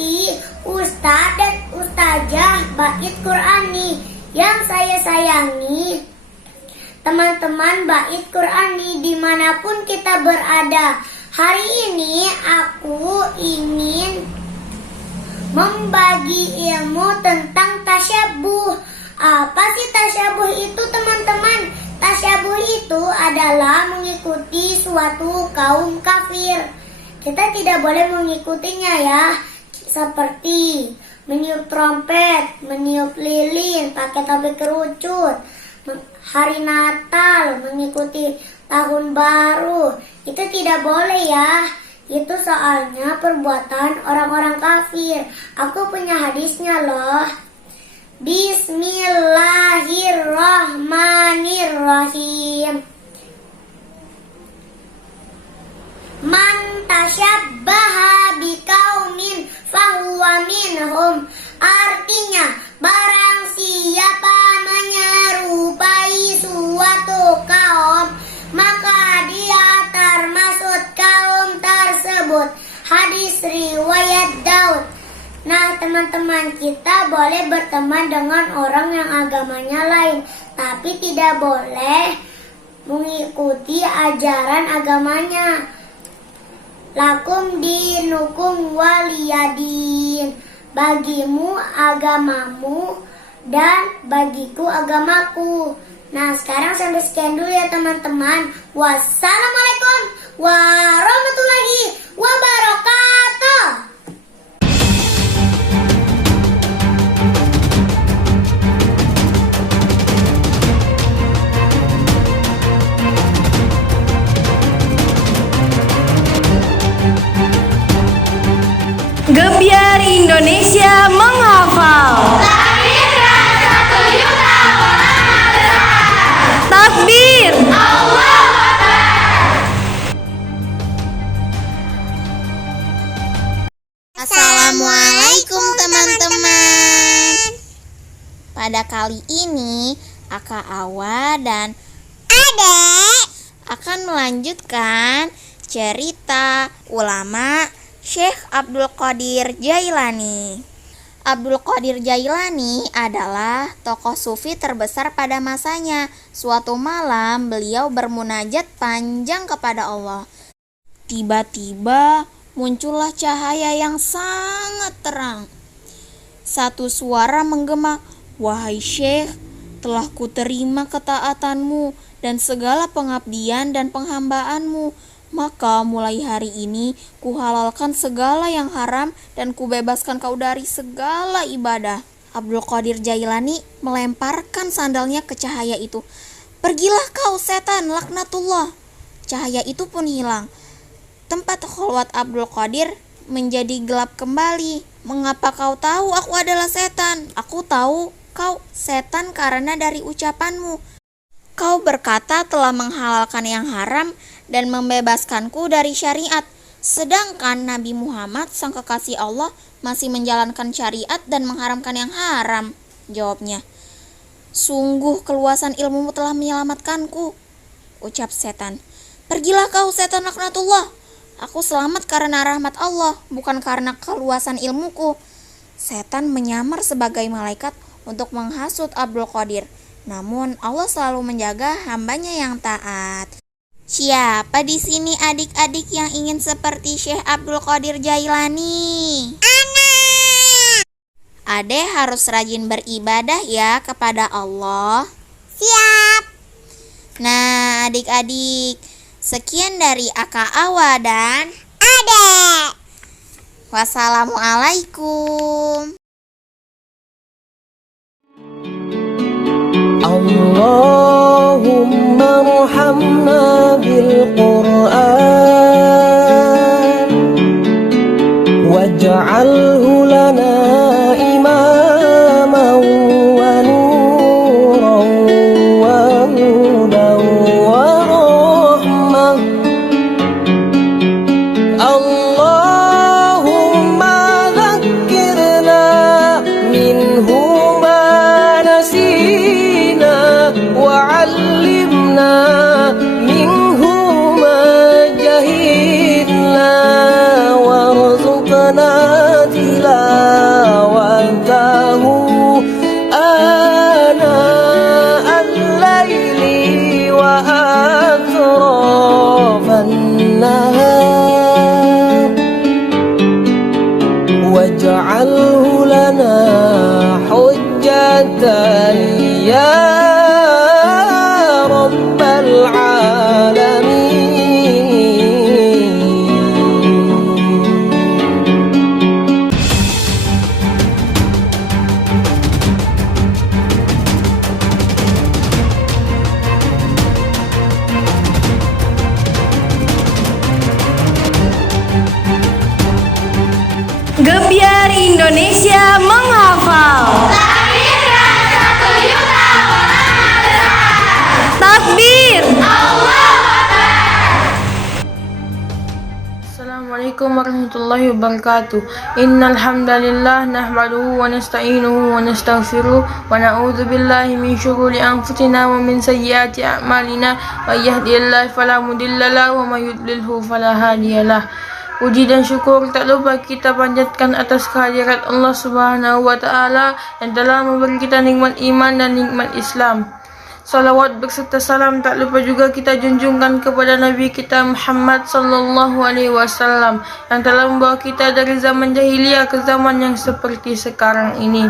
seperti Ustadz dan Ustazah Bait Qurani yang saya sayangi. Teman-teman Bait Qurani dimanapun kita berada, hari ini aku ingin membagi ilmu tentang tasyabuh. Apa sih tasyabuh itu, teman-teman? Tasyabuh itu adalah mengikuti suatu kaum kafir. Kita tidak boleh mengikutinya ya, seperti meniup trompet, meniup lilin, pakai topi kerucut, hari Natal, mengikuti tahun baru. Itu tidak boleh ya. Itu soalnya perbuatan orang-orang kafir. Aku punya hadisnya loh. Bismillahirrahmanirrahim. Man tasyabbaha biqaumin fahuwa minhum. Artinya, barang siapa menyerupai suatu kaum, maka dia termasuk kaum tersebut. Hadis riwayat Daud. Nah, teman-teman, kita boleh berteman dengan orang yang agamanya lain, tapi tidak boleh mengikuti ajaran agamanya. Lakum dinukum waliyadin. Bagimu agamamu dan bagiku agamaku. Nah, sekarang sampai sekian dulu ya teman-teman. Wassalamualaikum warahmatullahi wabarakatuh. Gebiar Indonesia menghafal. Takbir. Assalamualaikum teman-teman. Pada kali ini Aka Awa dan Adek akan melanjutkan cerita ulama Syekh Abdul Qadir Jailani. Abdul Qadir Jailani adalah tokoh sufi terbesar pada masanya. Suatu malam beliau bermunajat panjang kepada Allah. Tiba-tiba muncullah cahaya yang sangat terang. Satu suara menggema, "Wahai Syekh, telah kuterima ketaatanmu dan segala pengabdian dan penghambaanmu. Maka mulai hari ini kuhalalkan segala yang haram dan kubebaskan kau dari segala ibadah." Abdul Qadir Jailani melemparkan sandalnya ke cahaya itu. "Pergilah kau setan, laknatullah." Cahaya itu pun hilang. Tempat khalwat Abdul Qadir menjadi gelap kembali. "Mengapa kau tahu aku adalah setan?" "Aku tahu kau setan karena dari ucapanmu. Kau berkata telah menghalalkan yang haram dan membebaskanku dari syariat. Sedangkan Nabi Muhammad sang kekasih Allah masih menjalankan syariat dan mengharamkan yang haram." Jawabnya, "Sungguh keluasan ilmumu telah menyelamatkanku." Ucap setan, "Pergilah kau setan laknatullah. Aku selamat karena rahmat Allah, bukan karena keluasan ilmuku." Setan menyamar sebagai malaikat untuk menghasut Abdul Qadir. Namun Allah selalu menjaga hambanya yang taat. Siapa di sini adik-adik yang ingin seperti Syekh Abdul Qadir Jailani? Anak! Adek harus rajin beribadah ya kepada Allah. Siap! Nah adik-adik, sekian dari Aka Awa dan Adek. Wassalamualaikum. Allahumma arhamna bil Qur'an waj'alhu lana imaman wa nuran wa hudan wa rahmah. Allahumma dhakkirna رسله آناء الليل وأطراف النهار واجعله لنا حجة يا رب العالمين. Gebiar Indonesia menghafal. Takbir. Assalamualaikum warahmatullahi wabarakatuh. Innal hamdalillah nahmaduhu wa nasta'inuhu wa nastaghfiruh wa na'udzu billahi min syururi anfusina wa min sayyiati a'malina may yahdihillahu fala mudilla lahu wa may yudlilhu fala hadiyalah. Puji dan syukur tak lupa kita panjatkan atas kehadirat Allah Subhanahu wa taala yang telah memberi kita nikmat iman dan nikmat Islam. Salawat berserta salam tak lupa juga kita junjungkan kepada Nabi kita Muhammad sallallahu alaihi wasallam yang telah membawa kita dari zaman jahiliyah ke zaman yang seperti sekarang ini.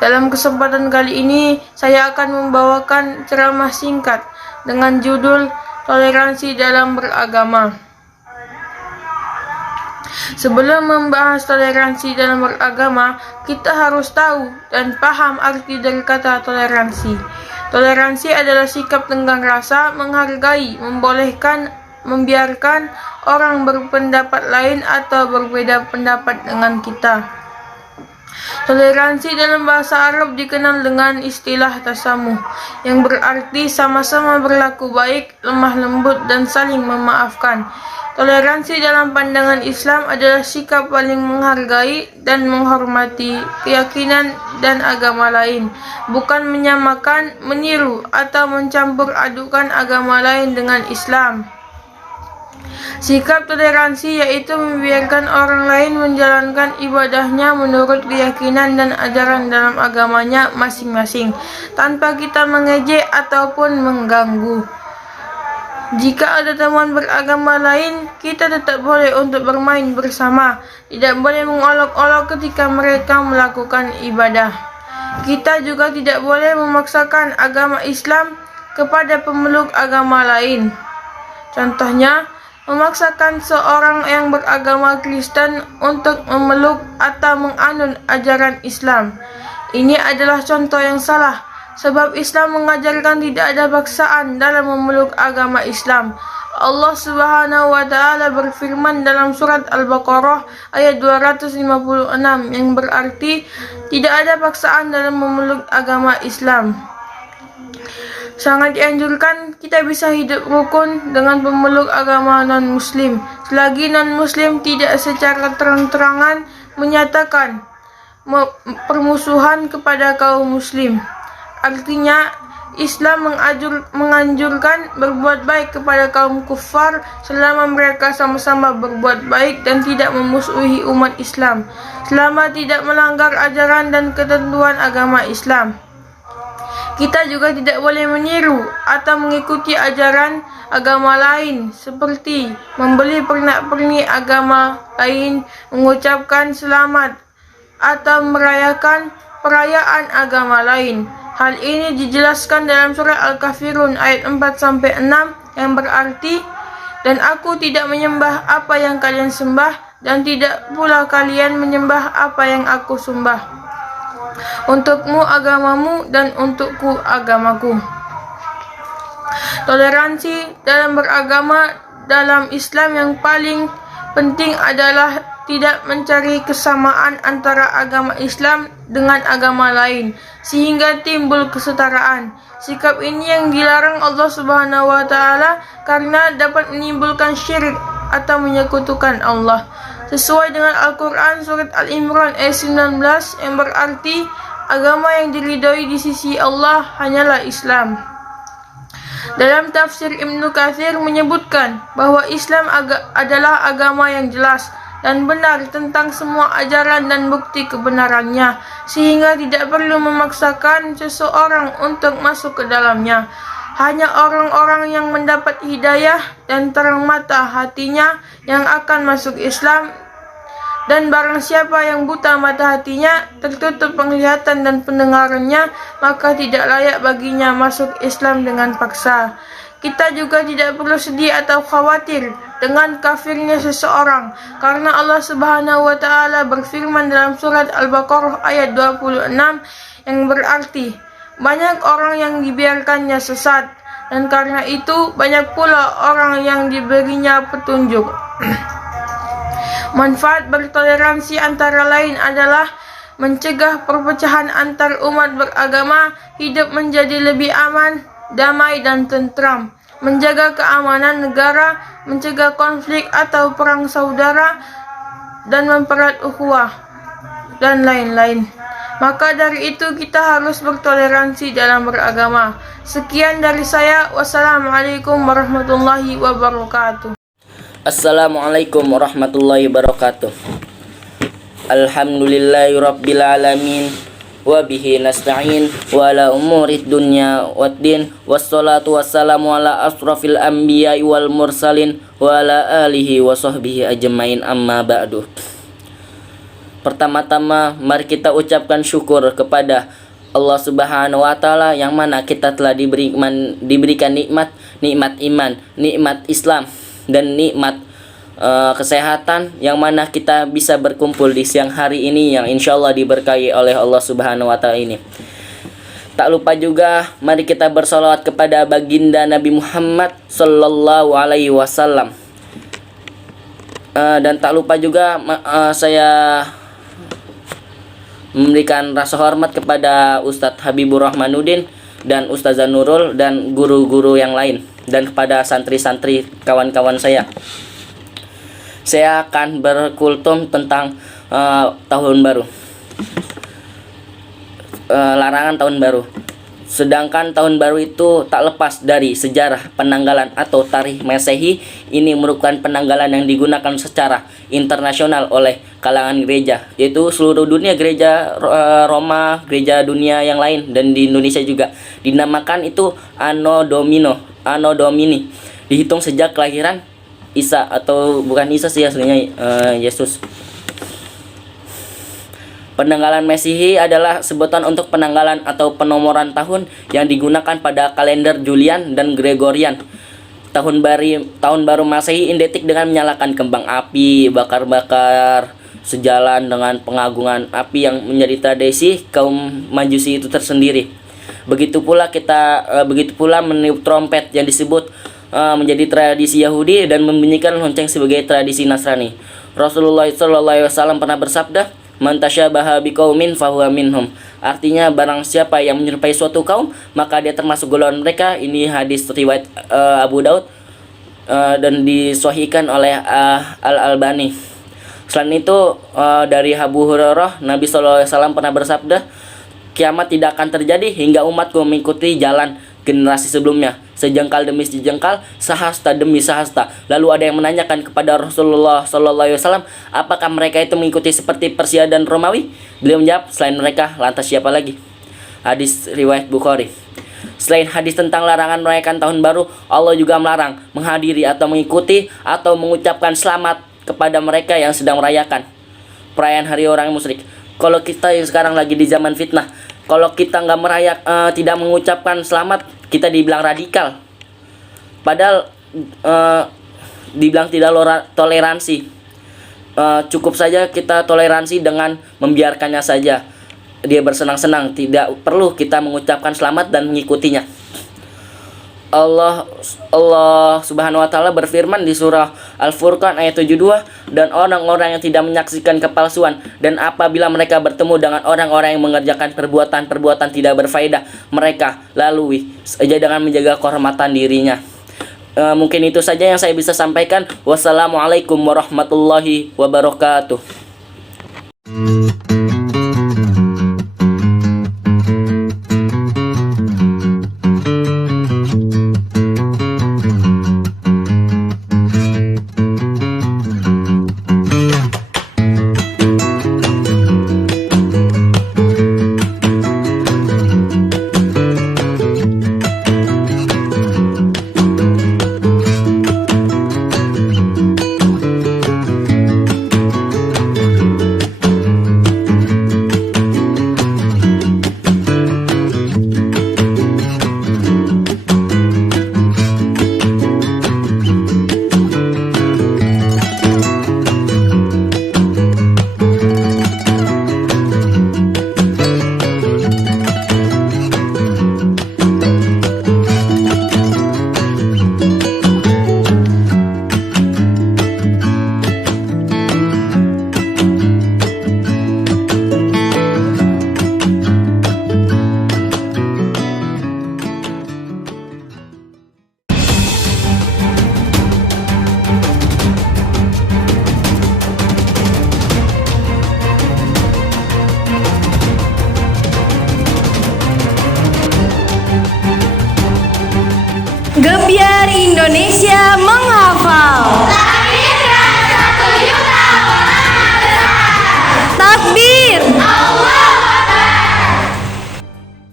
Dalam kesempatan kali ini saya akan membawakan ceramah singkat dengan judul Toleransi dalam Beragama. Sebelum membahas toleransi dalam beragama, kita harus tahu dan paham arti dari kata toleransi. Toleransi adalah sikap tenggang rasa, menghargai, membolehkan, membiarkan orang berpendapat lain atau berbeda pendapat dengan kita. Toleransi dalam bahasa Arab dikenal dengan istilah tasamuh, yang berarti sama-sama berlaku baik, lemah lembut, dan saling memaafkan. Toleransi dalam pandangan Islam adalah sikap paling menghargai dan menghormati keyakinan dan agama lain, bukan menyamakan, meniru, atau mencampur adukan agama lain dengan Islam. Sikap toleransi yaitu membiarkan orang lain menjalankan ibadahnya menurut keyakinan dan ajaran dalam agamanya masing-masing, tanpa kita mengejek ataupun mengganggu. Jika ada teman beragama lain, kita tetap boleh untuk bermain bersama, tidak boleh mengolok-olok ketika mereka melakukan ibadah. Kita juga tidak boleh memaksakan agama Islam kepada pemeluk agama lain. Contohnya, memaksakan seorang yang beragama Kristen untuk memeluk atau menganut ajaran Islam. Ini adalah contoh yang salah. Sebab Islam mengajarkan tidak ada paksaan dalam memeluk agama Islam. Allah Subhanahu wa taala berfirman dalam surat Al-Baqarah ayat 256 yang berarti tidak ada paksaan dalam memeluk agama Islam. Sangat dianjurkan kita bisa hidup rukun dengan pemeluk agama non-muslim selagi non-muslim tidak secara terang-terangan menyatakan permusuhan kepada kaum muslim. Artinya, Islam menganjurkan berbuat baik kepada kaum kufar selama mereka sama-sama berbuat baik dan tidak memusuhi umat Islam, selama tidak melanggar ajaran dan ketentuan agama Islam. Kita juga tidak boleh meniru atau mengikuti ajaran agama lain seperti membeli pernak-pernik agama lain, mengucapkan selamat, atau merayakan perayaan agama lain. Hal ini dijelaskan dalam surat Al-Kafirun ayat 4-6 yang berarti, dan aku tidak menyembah apa yang kalian sembah dan tidak pula kalian menyembah apa yang aku sembah. Untukmu agamamu dan untukku agamaku. Toleransi dalam beragama dalam Islam yang paling penting adalah tidak mencari kesamaan antara agama Islam dengan agama lain sehingga timbul kesetaraan. Sikap ini yang dilarang Allah Subhanahu wa taala karena dapat menimbulkan syirik atau menyekutukan Allah. Sesuai dengan Al-Qur'an surat Al-Imran ayat 19 yang berarti agama yang diridhoi di sisi Allah hanyalah Islam. Dalam tafsir Ibnu Katsir menyebutkan bahwa Islam adalah agama yang jelas, dan benar tentang semua ajaran dan bukti kebenarannya, sehingga tidak perlu memaksakan seseorang untuk masuk ke dalamnya. Hanya orang-orang yang mendapat hidayah dan terang mata hatinya yang akan masuk Islam, dan barang siapa yang buta mata hatinya, tertutup penglihatan dan pendengarannya, maka tidak layak baginya masuk Islam dengan paksa. Kita juga tidak perlu sedih atau khawatir dengan kafirnya seseorang, karena Allah Subhanahu wa taala berfirman dalam surat Al-Baqarah ayat 26 yang berarti, banyak orang yang dibiarkannya sesat, dan karena itu banyak pula orang yang diberinya petunjuk. Manfaat bertoleransi antara lain adalah mencegah perpecahan antar umat beragama, hidup menjadi lebih aman, damai dan tentram, menjaga keamanan negara, mencegah konflik atau perang saudara, dan mempererat ukhuwah, dan lain-lain. Maka dari itu kita harus bertoleransi dalam beragama. Sekian dari saya. Wassalamualaikum warahmatullahi wabarakatuh. Assalamualaikum warahmatullahi wabarakatuh. Alhamdulillahirabbil alamin wa bihi nasta'in wa ala umurid dunya waddin, wassalatu wassalamu ala asrafil anbiya'i wal mursalin wa ala alihi wa sahbihi ajmain, amma ba'du. Pertama-tama mari kita ucapkan syukur kepada Allah Subhanahu wa taala yang mana kita telah diberikan nikmat iman, nikmat Islam, dan nikmat kesehatan, yang mana kita bisa berkumpul di siang hari ini yang insyaallah diberkahi oleh Allah Subhanahu wa taala ini. Tak lupa juga mari kita bersolawat kepada baginda Nabi Muhammad sallallahu alaihi wasallam. Dan tak lupa juga saya memberikan rasa hormat kepada Ustadz Habibur Rahmanuddin dan Ustazah Nurul dan guru-guru yang lain, dan kepada santri-santri kawan-kawan saya. Saya akan berkultum tentang tahun baru, larangan tahun baru. Sedangkan tahun baru itu tak lepas dari sejarah penanggalan atau tarikh Masehi. Ini merupakan penanggalan yang digunakan secara internasional oleh kalangan gereja, yaitu seluruh dunia, gereja Roma, gereja dunia yang lain, dan di Indonesia juga. Dinamakan itu Anno Domini. Dihitung sejak kelahiran Isa, atau bukan Isa sih aslinya, Yesus. Penanggalan Masehi adalah sebutan untuk penanggalan atau penomoran tahun yang digunakan pada kalender Julian dan Gregorian. Tahun baru Masehi identik dengan menyalakan kembang api, bakar-bakar, sejalan dengan pengagungan api yang menjadi tradisi kaum Majusi itu tersendiri. Begitu pula meniup trompet yang disebut menjadi tradisi Yahudi, dan membunyikan lonceng sebagai tradisi Nasrani. Rasulullah SAW pernah bersabda, "Man tasyabaha biqaumin fahuwa minhum." Artinya barang siapa yang menyerupai suatu kaum, maka dia termasuk golongan mereka. Ini hadis riwayat Abu Daud dan disahihkan oleh Al-Albani. Selain itu dari Abu Hurairah, Nabi SAW pernah bersabda, "Kiamat tidak akan terjadi hingga umatku mengikuti jalan generasi sebelumnya, sejengkal demi sejengkal, sahasta demi sahasta." Lalu ada yang menanyakan kepada Rasulullah SAW, apakah mereka itu mengikuti seperti Persia dan Romawi? Beliau menjawab, selain mereka, lantas siapa lagi? Hadis riwayat Bukhari. Selain hadis tentang larangan merayakan tahun baru, Allah juga melarang menghadiri atau mengikuti atau mengucapkan selamat kepada mereka yang sedang merayakan perayaan hari orang musyrik. Kalau kita yang sekarang lagi di zaman fitnah, kalau kita nggak tidak mengucapkan selamat, kita dibilang radikal. Padahal dibilang tidak toleransi. Cukup saja kita toleransi dengan membiarkannya saja. Dia bersenang-senang, tidak perlu kita mengucapkan selamat dan mengikutinya. Allah Subhanahu wa taala berfirman di surah Al-Furqan ayat 72, "Dan orang-orang yang tidak menyaksikan kepalsuan, dan apabila mereka bertemu dengan orang-orang yang mengerjakan perbuatan-perbuatan tidak berfaedah, mereka lalui saja dengan menjaga kehormatan dirinya." Mungkin itu saja yang saya bisa sampaikan. Wassalamualaikum warahmatullahi wabarakatuh. Indonesia menghafal. Takbir.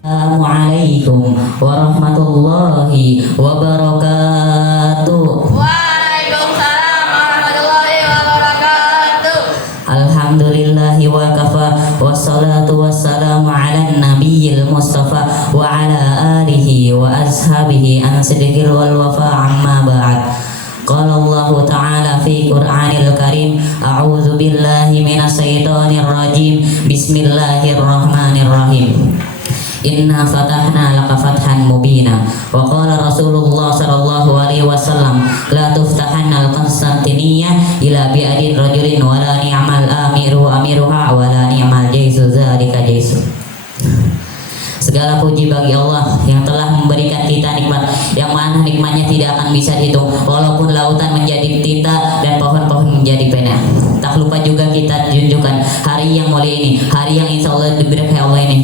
Assalamualaikum warahmatullahi wabarakatuh. Waalaikumsalam warahmatullahi wabarakatuh. Alhamdulillahi wa kafa, wassalatu wassalamu ala nabiyil mustafa wa ala alihi wa ashabihi an sidqil wal wafa amma ba'd. Qala Allah Ta'ala fi Qur'anil Karim, a'udzu billahi minas syaitonir rajim, bismillahirrahmanirrahim. Inna fatahna laka fathan mubina. Wa qala Rasulullah sallallahu alaihi wasallam, la tuftahanna al-Konstantiniyah ila bi'adin rajulin wa la ni'mal amiru amiruha wa la ni'mal jaisu zalika jaisu. Segala puji bagi Allah yang telah memberikan kita nikmat, yang mana nikmatnya tidak akan bisa dihitung, walaupun lautan menjadi tinta dan pohon-pohon menjadi pena. Tak lupa juga kita tunjukkan hari yang mulia ini, hari yang insya Allah diberikan Allah ini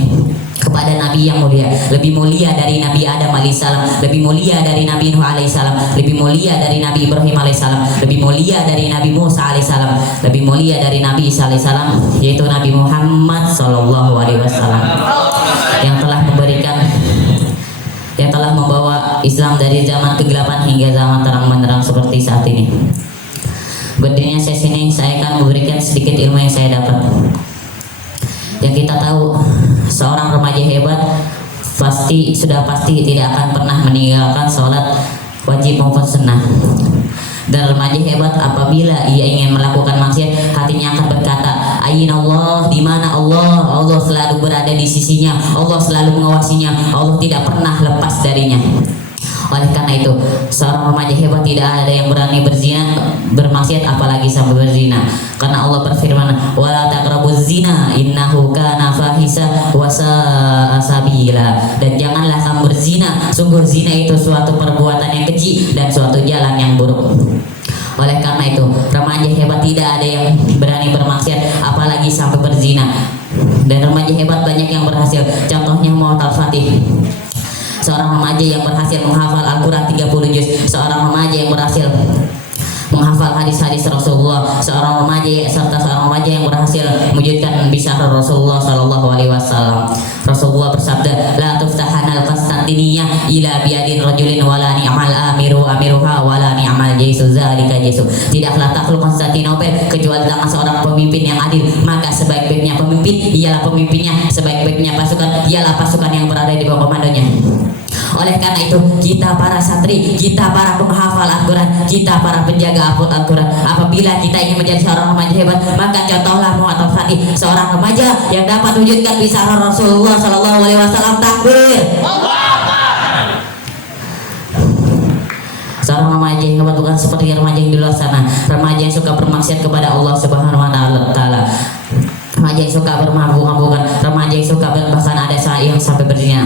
kepada Nabi yang mulia, lebih mulia dari Nabi Adam alaihissalam, lebih mulia dari Nabi Nuh alaihissalam, lebih mulia dari Nabi Ibrahim alaihissalam, lebih mulia dari Nabi Musa alaihissalam, lebih mulia dari Nabi Isa alaihissalam, yaitu Nabi Muhammad sallallahu alaihi wasallam, yang telah memberikan, yang telah membawa Islam dari zaman kegelapan hingga zaman terang benderang seperti saat ini. Berdirinya sesi ini saya akan memberikan sedikit ilmu yang saya dapat. Yang kita tahu, seorang remaja hebat sudah pasti tidak akan pernah meninggalkan sholat wajib maupun sunnah. Dan remaja hebat apabila ia ingin melakukan maksiat, hatinya akan berkata, Aina Allah, di mana Allah? Allah selalu berada di sisinya, Allah selalu mengawasinya, Allah tidak pernah lepas darinya. Oleh karena itu, seorang remaja hebat tidak ada yang berani berzina, bermaksiat, apalagi sampai berzina. Karena Allah berfirman, wala taqrabuz zina innahu kana fahisha wa sa'a sabila. Dan janganlah kamu berzina, sungguh zina itu suatu perbuatan yang keji dan suatu jalan yang buruk. Oleh karena itu, remaja hebat tidak ada yang berani bermaksiat, apalagi sampai berzina. Dan remaja hebat banyak yang berhasil. Contohnya Muhammad Al-Fatih, seorang remaja yang berhasil menghafal Al-Quran 30 juz, seorang remaja yang berhasil menghafal hadis-hadis Rasulullah, seorang remaja serta seorang remaja yang berhasil mewujudkan bisyarah Rasulullah sallallahu alaihi wasallam. Rasulullah bersabda, la tuftahanal Konstantiniyah ila biadin rajulin wala ni'mal amiru amiruha wala ni'mal jaisu zalika jaisu. Tidaklah takluk Konstantinopel kecuali tangan seorang pemimpin yang adil, maka sebaik-baiknya pemimpin ialah pemimpinnya, sebaik-baiknya pasukan ialah pasukan yang berada di bawah komandonya. Oleh karena itu, kita para santri, kita para penghafal Al-Quran, kita para penjaga Al-Quran, apabila kita ingin menjadi seorang remaja hebat, maka contohlah Muhammad Al-Fatih, seorang remaja yang dapat wujudkan bisyarah Rasulullah sallallahu alaihi wasallam. Takbir. Seorang remaja yang hebat bukan seperti remaja yang di luar sana, remaja yang suka bermaksiat kepada Allah Subhanahu wa taala, remaja yang suka bermabuk-mabukan, remaja yang suka bahkan ada yang sampai berzina.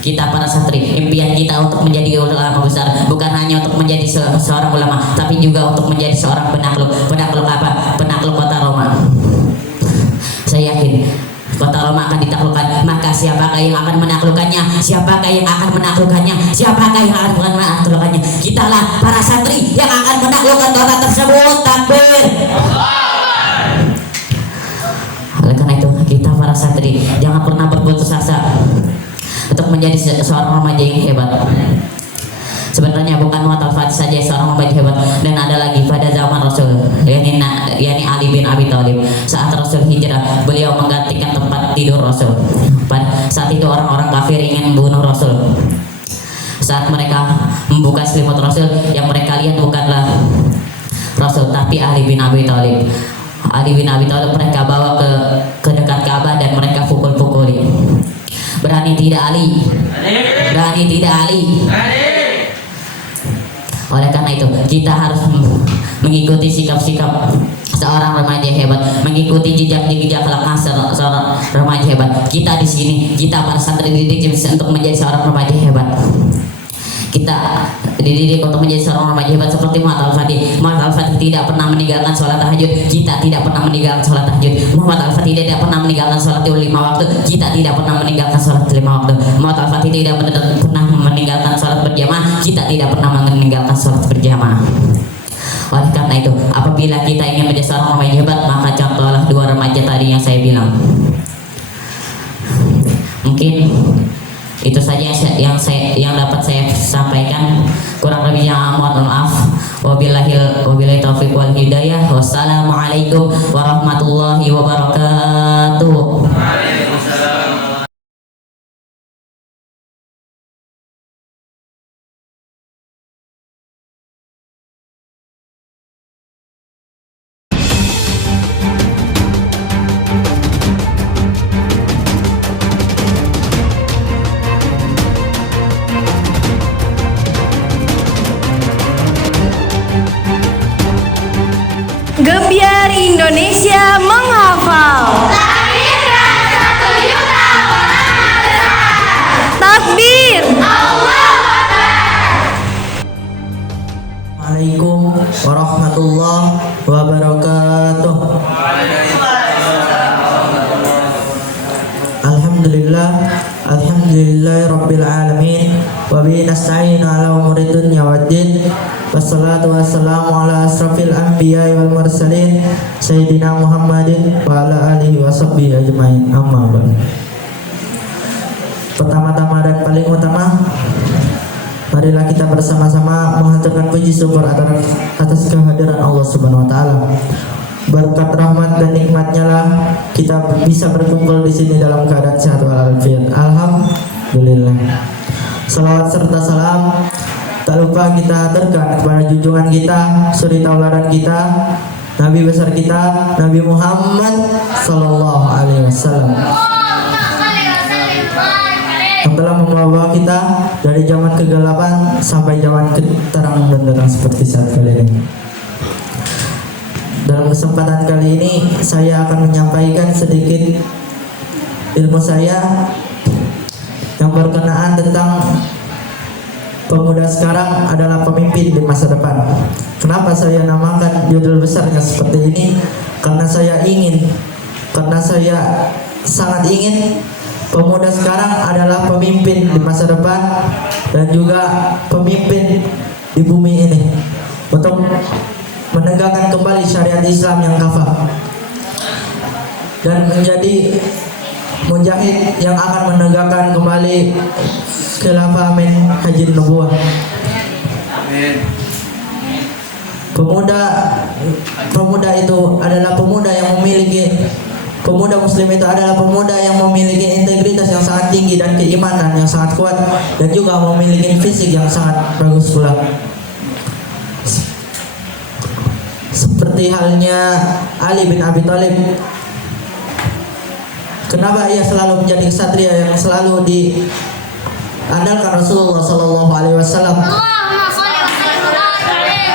Kita para santri, impian kita untuk menjadi ulama besar bukan hanya untuk menjadi seorang ulama, tapi juga untuk menjadi seorang penakluk. Penakluk apa? Penakluk kota Roma. Saya yakin kota Roma akan ditaklukkan, maka siapakah yang akan menaklukkannya? Siapakah yang akan menaklukkannya? Siapakah yang akan menaklukkannya? Kitalah para santri yang akan menaklukkan kota tersebut. Takbir. Oleh karena itu, kita para santri jangan pernah berputus asa untuk menjadi seorang remaja yang hebat. Sebenarnya bukan Muhammad Al-Fatih saja seorang remaja hebat, dan ada lagi pada zaman Rasul, yakni Ali bin Abi Thalib. Saat Rasul hijrah, beliau menggantikan tempat tidur Rasul. Pada saat itu orang-orang kafir ingin membunuh Rasul. Saat mereka membuka selimut Rasul, yang mereka lihat bukanlah Rasul, tapi Ali bin Abi Thalib. Ali bin Abi Thalib mereka bawa ke dekat Ka'bah dan mereka pukul-pukuli. Berani tidak Ali? Berani tidak Ali? Oleh karena itu, kita harus mengikuti sikap-sikap seorang remaja hebat, mengikuti jejak-jejak langkah seorang remaja hebat. Kita di sini, kita para santri dididik untuk menjadi seorang remaja hebat. kita dididik untuk menjadi seorang remaja hebat seperti Muhammad Al-Fatih. Muhammad Al-Fatih tidak pernah meninggalkan sholat tahajud, kita tidak pernah meninggalkan sholat tahajud. Muhammad Al-Fatih tidak pernah meninggalkan sholat 5 waktu, kita tidak pernah meninggalkan sholat 5 waktu. Muhammad Al-Fatih tidak pernah meninggalkan sholat berjamaah, kita tidak pernah meninggalkan sholat berjamaah. Oleh karena itu, apabila kita ingin menjadi seorang remaja hebat, maka contohlah 2 remaja tadi yang saya bilang. Mungkin itu saja yang dapat saya sampaikan. Kurang lebihnya mohon maaf. Wabillahi taufiq wal hidayah. Wassalamualaikum warahmatullahi wabarakatuh. Gebiar Indonesia menghafal. Takbir. Assalamualaikum warahmatullahi wabarakatuh. Alhamdulillahi rabbil alamin. Wa bihi nasta'inu ala umuri dunya waddin. Wassalatu wassalamu ala asrafil anbiya'i wal mursalin Sayyidina Muhammadin wa ala alihi wa sahbihi ajma'in. Amma ba'd. Pertama-tama dan paling utama, marilah kita bersama-sama menghaturkan puji syukur atas kehadiran Allah Subhanahu wa taala. Berkat rahmat dan nikmatnya lah kita bisa berkumpul di sini dalam keadaan sehat walafiat. Alhamdulillah. Salawat serta salam tak lupa kita haturkan kepada junjungan kita, suri tauladan kita, Nabi besar kita, Nabi Muhammad sallallahu alaihi wasallam, yang telah membawa kita dari zaman kegelapan sampai zaman terang benderang seperti saat kali ini. Dalam kesempatan kali ini saya akan menyampaikan sedikit ilmu saya yang berkenaan tentang pemuda sekarang adalah pemimpin di masa depan. Kenapa saya namakan judul besarnya seperti ini? Karena saya sangat ingin pemuda sekarang adalah pemimpin di masa depan dan juga pemimpin di bumi ini untuk menegakkan kembali syariat Islam yang kafah dan menjadi mujahid yang akan menegakkan kembali khilafah min hajin nubuwah. Pemuda itu adalah pemuda muslim itu adalah pemuda yang memiliki integritas yang sangat tinggi dan keimanan yang sangat kuat dan juga memiliki fisik yang sangat bagus pula. Seperti halnya Ali bin Abi Thalib. Kenapa ia selalu menjadi kesatria yang selalu diandalkan Rasulullah Sallallahu Alaihi Wasallam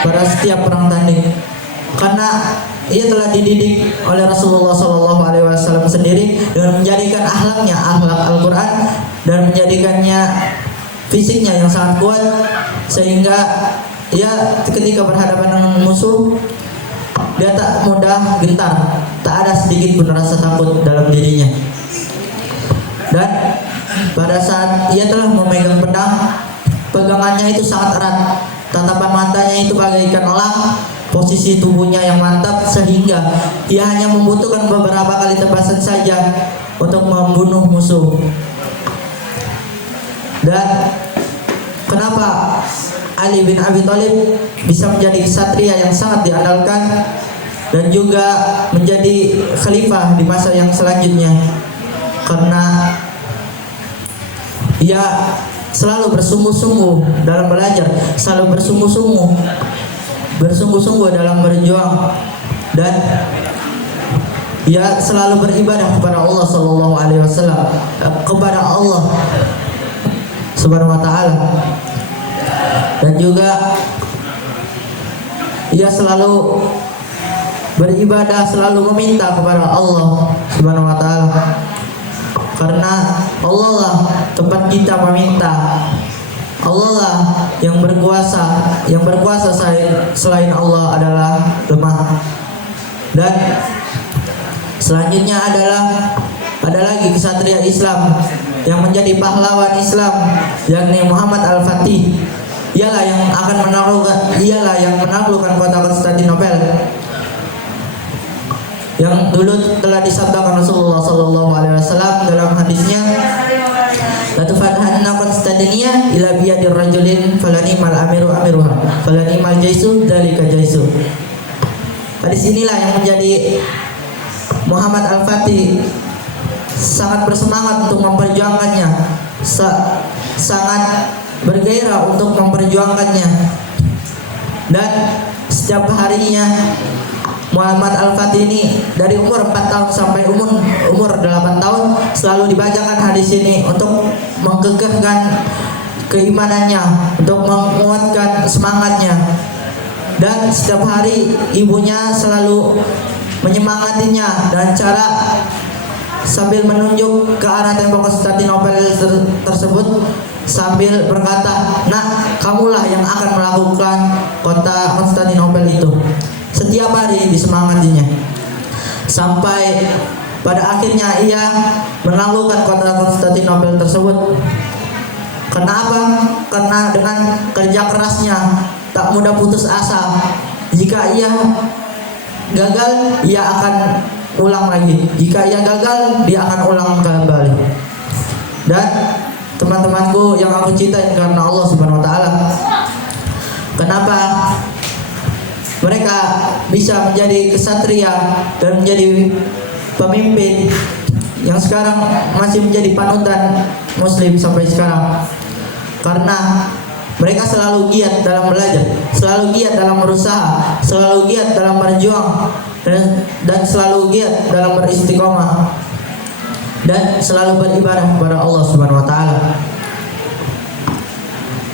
pada setiap perang tanding? Karena ia telah dididik oleh Rasulullah Sallallahu Alaihi Wasallam sendiri dengan menjadikan akhlaknya akhlak Al-Quran dan menjadikannya fisiknya yang sangat kuat sehingga ia ketika berhadapan dengan musuh dia tak mudah gentar, tak ada sedikit pun rasa takut dalam dirinya. Dan pada saat ia telah memegang pedang, pegangannya itu sangat erat, tatapan matanya itu bagaikan elang, posisi tubuhnya yang mantap sehingga ia hanya membutuhkan beberapa kali tebasan saja untuk membunuh musuh. Dan kenapa Ali bin Abi Thalib bisa menjadi kesatria yang sangat diandalkan dan juga menjadi khalifah di masa yang selanjutnya? Karena ia selalu bersungguh-sungguh dalam belajar, selalu bersungguh-sungguh dalam berjuang, dan ia selalu beribadah kepada Allah Sallallahu Alaihi Wasallam, kepada Allah Subhanahu Wa Taala. Dan juga ia selalu beribadah, selalu meminta kepada Allah Subhanahu wa taala. Karena Allah lah tempat kita meminta. Allah lah yang berkuasa selain Allah adalah lemah. Dan selanjutnya ada lagi kesatria Islam yang menjadi pahlawan Islam, yakni Muhammad Al-Fatih. Ialah yang menaklukkan kota Konstantinopel, yang dulu telah disabdakan Rasulullah SAW dalam hadisnya, la tufathanna Konstantinia ila biyadir rajulin falanimal amiru amiruha falanimal jaisu dzalika jaisu. Hadis inilah yang menjadi Muhammad Al-Fatih sangat bersemangat untuk memperjuangkannya, sangat bergairah untuk memperjuangkannya. Dan setiap harinya Muhammad Al-Fatih ini dari umur 4 tahun sampai umur 8 tahun selalu dibacakan hadis ini untuk menggugahkan keimanannya, untuk menguatkan semangatnya. Dan setiap hari ibunya selalu menyemangatinya dan cara sambil menunjuk ke arah tembok Konstantinopel tersebut sambil berkata, "Nak, kamulah yang akan melakukan kota Konstantinopel itu." Setiap hari disemangatinya sampai pada akhirnya ia menaklukkan kota Konstantinopel tersebut. Kenapa? Karena dengan kerja kerasnya tak mudah putus asa. Jika ia gagal, ia akan ulang lagi. Jika ia gagal, dia akan ulang kembali. Dan teman-temanku yang aku cintai karena Allah Subhanahu wa taala, kenapa mereka bisa menjadi kesatria dan menjadi pemimpin yang sekarang masih menjadi panutan muslim sampai sekarang? Karena mereka selalu giat dalam belajar, selalu giat dalam berusaha, selalu giat dalam berjuang, dan selalu giat dalam beristiqomah, dan selalu beribadah kepada Allah Subhanahu wa taala.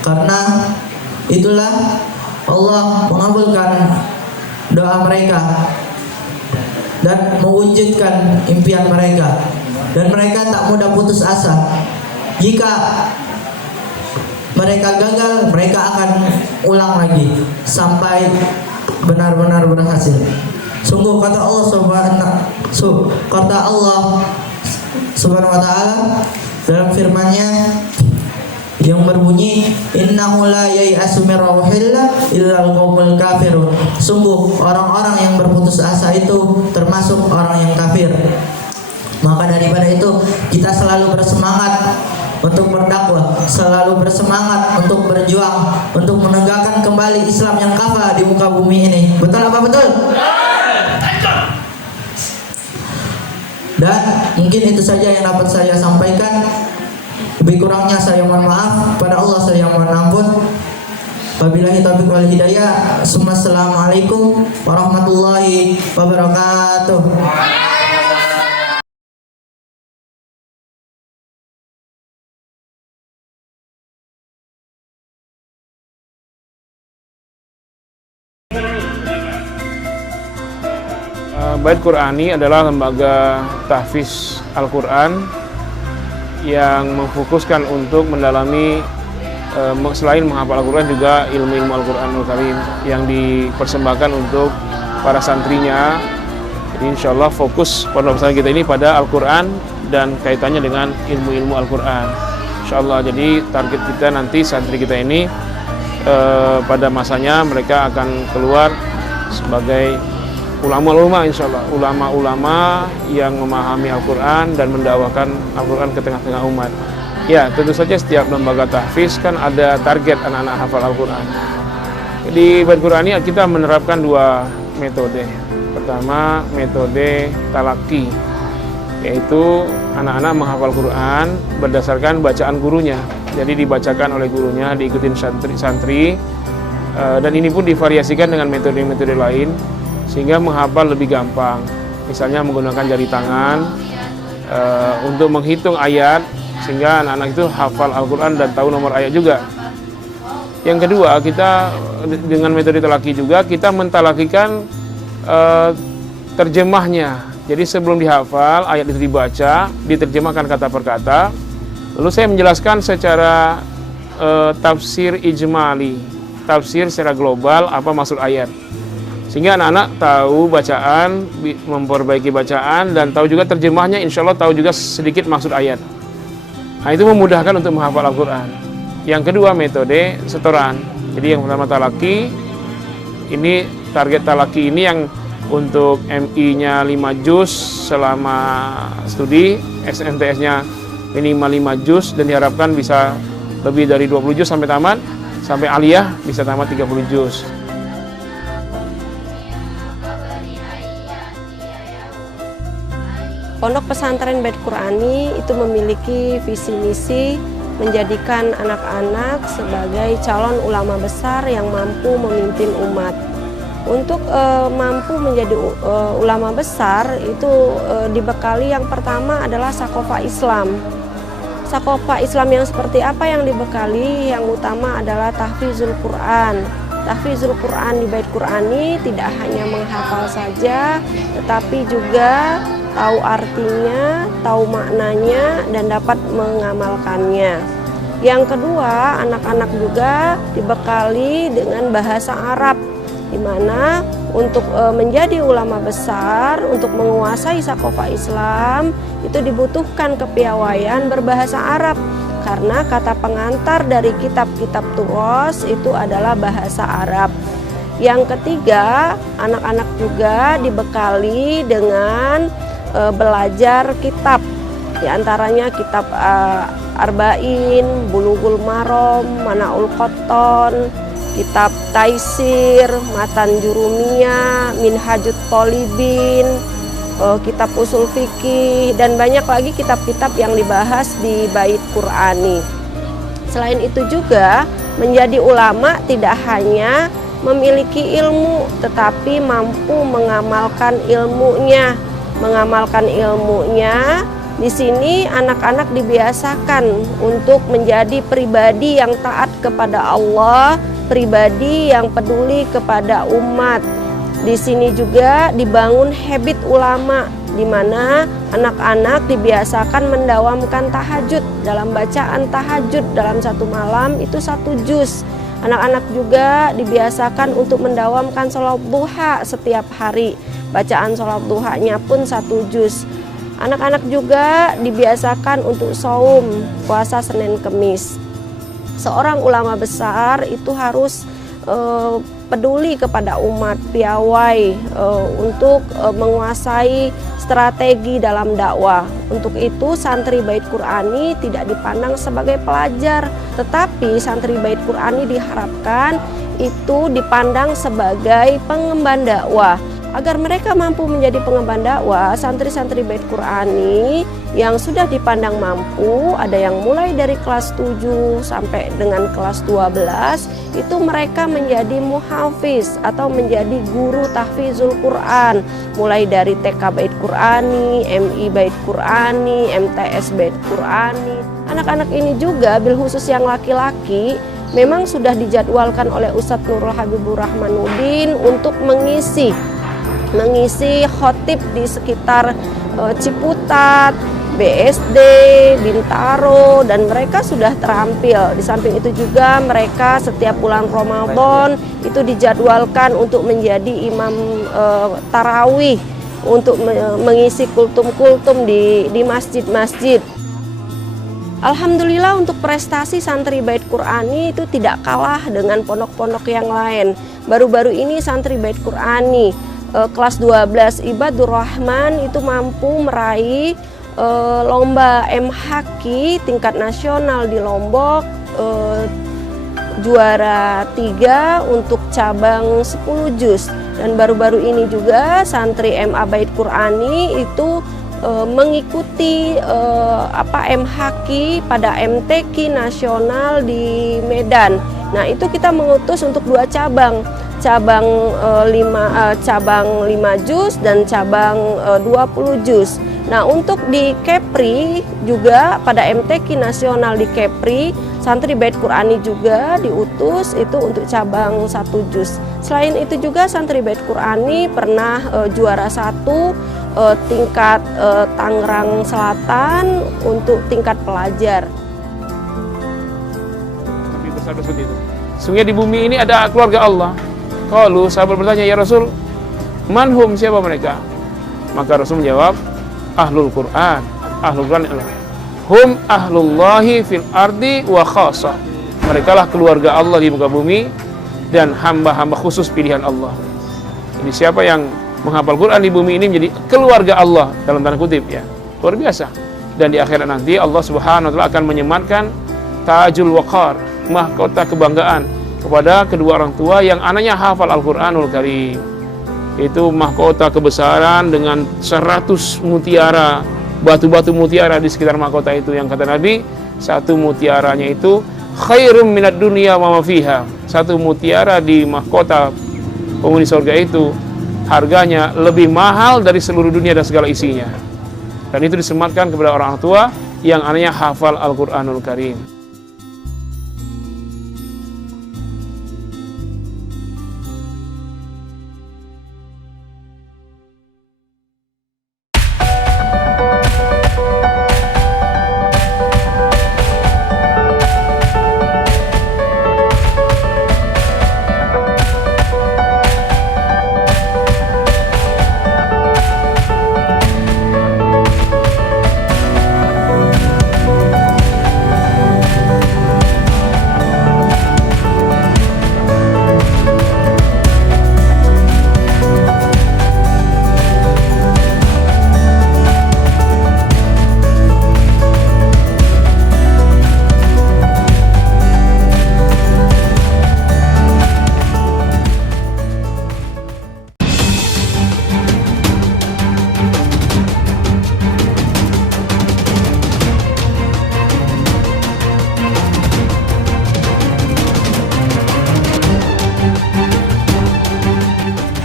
Karena itulah Allah mengabulkan doa mereka dan mewujudkan impian mereka, dan mereka tak mudah putus asa. Jika mereka gagal, mereka akan ulang lagi sampai benar-benar berhasil. Sungguh kata Allah Subhanahu wa taala dalam firman-Nya yang berbunyi, innahu la yai'asu min rauhillah illal qaumul kafirun. Sungguh orang-orang yang berputus asa itu termasuk orang yang kafir. Maka daripada itu kita selalu bersemangat untuk berdakwah, selalu bersemangat untuk berjuang, untuk menegakkan kembali Islam yang kafah di muka bumi ini. Betul apa betul? Dan mungkin itu saja yang dapat saya sampaikan. Lebih kurangnya saya mohon maaf, pada Allah saya mohon ampun. Wabillahi taufiq wal hidayah. Assalamualaikum warahmatullahi wabarakatuh. Bait Qur'ani adalah lembaga tahfiz Al-Quran yang memfokuskan untuk mendalami selain menghafal Al-Quran juga ilmu-ilmu Al-Quranul Karim yang dipersembahkan untuk para santrinya. Jadi insya Allah fokus pondok pesantren kita ini pada Al-Quran dan kaitannya dengan ilmu-ilmu Al-Quran, insya Allah. Jadi target kita nanti santri kita ini pada masanya mereka akan keluar sebagai ulama-ulama, insya Allah, ulama-ulama yang memahami Al-Quran dan mendakwakan Al-Quran ke tengah-tengah umat. Ya, tentu saja setiap lembaga tahfiz kan ada target anak-anak hafal Al-Quran. Di Bait Qur'ani kita menerapkan 2 metode. Pertama, metode talaki, yaitu anak-anak menghafal Quran berdasarkan bacaan gurunya. Jadi dibacakan oleh gurunya, diikutin santri, dan ini pun divariasikan dengan metode-metode lain sehingga menghafal lebih gampang. Misalnya menggunakan jari tangan untuk menghitung ayat sehingga anak-anak itu hafal Al-Quran dan tahu nomor ayat juga. Yang kedua, kita dengan metode talaki juga kita mentalakikan terjemahnya. Jadi sebelum dihafal ayat itu dibaca, diterjemahkan kata per kata, lalu saya menjelaskan secara tafsir ijmali, tafsir secara global apa maksud ayat. Sehingga anak-anak tahu bacaan, memperbaiki bacaan, dan tahu juga terjemahnya, insya Allah tahu juga sedikit maksud ayat. Nah, itu memudahkan untuk menghafal Al-Quran. Yang kedua, metode setoran. Jadi yang pertama talaki, ini target talaki ini yang untuk MI-nya 5 juz selama studi, SNTS-nya minimal 5 juz, dan diharapkan bisa lebih dari 20 juz sampai tamat, sampai aliyah bisa tamat 30 juz. Pondok Pesantren Bait Qur'ani itu memiliki visi misi menjadikan anak-anak sebagai calon ulama besar yang mampu memimpin umat. Untuk mampu menjadi ulama besar itu dibekali yang pertama adalah sakofa Islam. Sakofa Islam yang seperti apa yang dibekali? Yang utama adalah tahfizul Quran. Tahfizul Quran di Bait Qur'ani tidak hanya menghafal saja, tetapi juga tahu artinya, tahu maknanya, dan dapat mengamalkannya. Yang kedua, anak-anak juga dibekali dengan bahasa Arab, di mana untuk menjadi ulama besar, untuk menguasai sakofa Islam, itu dibutuhkan kepiawaian berbahasa Arab. Karena kata pengantar dari kitab-kitab turos itu adalah bahasa Arab. Yang ketiga, anak-anak juga dibekali dengan belajar kitab, di antaranya kitab Arba'in, Bulughul Maram, Manaul Qotton, kitab Taisir, Matan Jurumiyah, Minhajut Thalibin, kitab Usul Fikih, dan banyak lagi kitab-kitab yang dibahas di Bait Qur'ani. Selain itu juga menjadi ulama tidak hanya memiliki ilmu, tetapi mampu mengamalkan ilmunya. Di sini anak-anak dibiasakan untuk menjadi pribadi yang taat kepada Allah, pribadi yang peduli kepada umat. Di sini juga dibangun habit ulama, di mana anak-anak dibiasakan mendawamkan tahajud. Dalam bacaan tahajud dalam satu malam itu 1 juz. Anak-anak juga dibiasakan untuk mendawamkan sholat duha setiap hari. Bacaan sholat duhanya pun 1 juz. Anak-anak juga dibiasakan untuk saum, puasa Senin Kemis. Seorang ulama besar itu harus peduli kepada umat, piawai untuk menguasai strategi dalam dakwah. Untuk itu santri Bait Qur'ani tidak dipandang sebagai pelajar, tetapi santri Bait Qur'ani diharapkan itu dipandang sebagai pengemban dakwah. Agar mereka mampu menjadi pengemban dakwah, santri-santri Bait Qur'ani yang sudah dipandang mampu, ada yang mulai dari kelas 7 sampai dengan kelas 12, itu mereka menjadi muhafiz atau menjadi guru tahfizul Quran, mulai dari TK Bait Qur'ani, MI Bait Qur'ani, MTS Bait Qur'ani. Anak-anak ini juga bil khusus yang laki-laki memang sudah dijadwalkan oleh Ustadz Nurul Habibur Rahmanuddin untuk mengisi khotib di sekitar Ciputat, BSD, Bintaro, dan mereka sudah terampil. Di samping itu juga mereka setiap bulan Ramadan itu dijadwalkan untuk menjadi imam tarawih, untuk mengisi kultum-kultum di masjid-masjid. Alhamdulillah untuk prestasi santri Bait Qur'ani itu tidak kalah dengan pondok-pondok yang lain. Baru-baru ini santri Bait Qur'ani kelas 12 Ibadur Rahman itu mampu meraih lomba MHQ tingkat nasional di Lombok, juara 3 untuk cabang 10 juz. Dan baru-baru ini juga santri MA Bait Qur'ani itu mengikuti MHQ pada MTQ nasional di Medan. Nah, itu kita mengutus untuk 2 cabang. Cabang 5 juz dan cabang 20 juz. Nah, untuk di Kepri juga pada MTQ nasional di Kepri, santri Bait Qur'ani juga diutus itu untuk cabang 1 juz. Selain itu juga santri Bait Qur'ani pernah juara 1 tingkat Tangerang Selatan untuk tingkat pelajar. bersabda seperti itu. Sungguh di bumi ini ada keluarga Allah. Qalu, sahabat bertanya, ya Rasul, manhum, siapa mereka? Maka Rasul menjawab, ahlul Quran. Ahlul Quran adalah hum ahlullahi fil ardi wa khasa. Mereka lah keluarga Allah di muka bumi dan hamba-hamba khusus pilihan Allah. Jadi siapa yang menghafal Quran di bumi ini menjadi keluarga Allah dalam tanda kutip ya. Luar biasa. Dan di akhirat nanti Allah Subhanahu wa taala akan menyematkan tajul waqar, mahkota kebanggaan kepada kedua orang tua yang anaknya hafal Al-Qur'anul Karim. Itu mahkota kebesaran dengan 100 mutiara, batu-batu mutiara di sekitar mahkota itu, yang kata Nabi, satu mutiaranya itu khairum minad dunya wa ma fiha. Satu mutiara di mahkota penghuni surga itu harganya lebih mahal dari seluruh dunia dan segala isinya. Dan itu disematkan kepada orang tua yang anaknya hafal Al-Qur'anul Karim.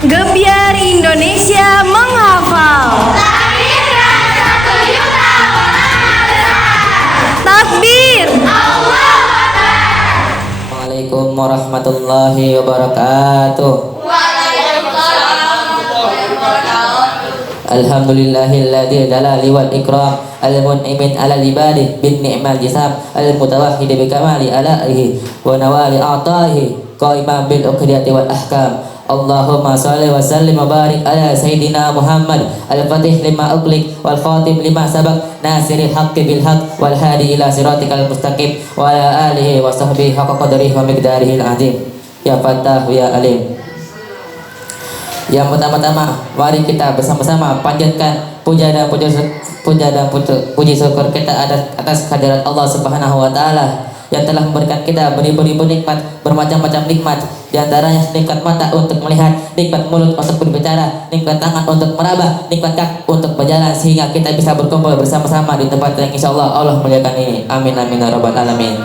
Gebiar Indonesia menghafal. Takbir. Assalamualaikum warahmatullahi wabarakatuh. Alhamdulillahilladzi dalali wal ikram al-mun'imin ala ibadihi bin ni'mal jisam al-mutawahhid bi kamali alaihi wa nawali a'tahi qaiman bil uqdiyati wal ahkam. Allahumma salli wa sallim wa barik ala sayyidina Muhammad al-fatih lima ughliq wal khatim lima sabaq nasiril haqqi bil haqq wal hadi ila siratikal mustaqim wa ala alihi wa sahbihi haqqa qadrihi wa miqdarihi al-azim. Ya Fattah ya Alim. Yang pertama-tama, mari kita bersama-sama panjatkan puja dan puji syukur kita atas kehadirat Allah Subhanahu wa taala yang telah memberikan kita beribu-ribu nikmat, bermacam-macam nikmat, di antaranya nikmat mata untuk melihat, nikmat mulut untuk berbicara, nikmat tangan untuk meraba, nikmat kaki untuk berjalan, sehingga kita bisa berkumpul bersama-sama di tempat yang insyaallah Allah muliakan ini. Amin amin ya rabbal alamin.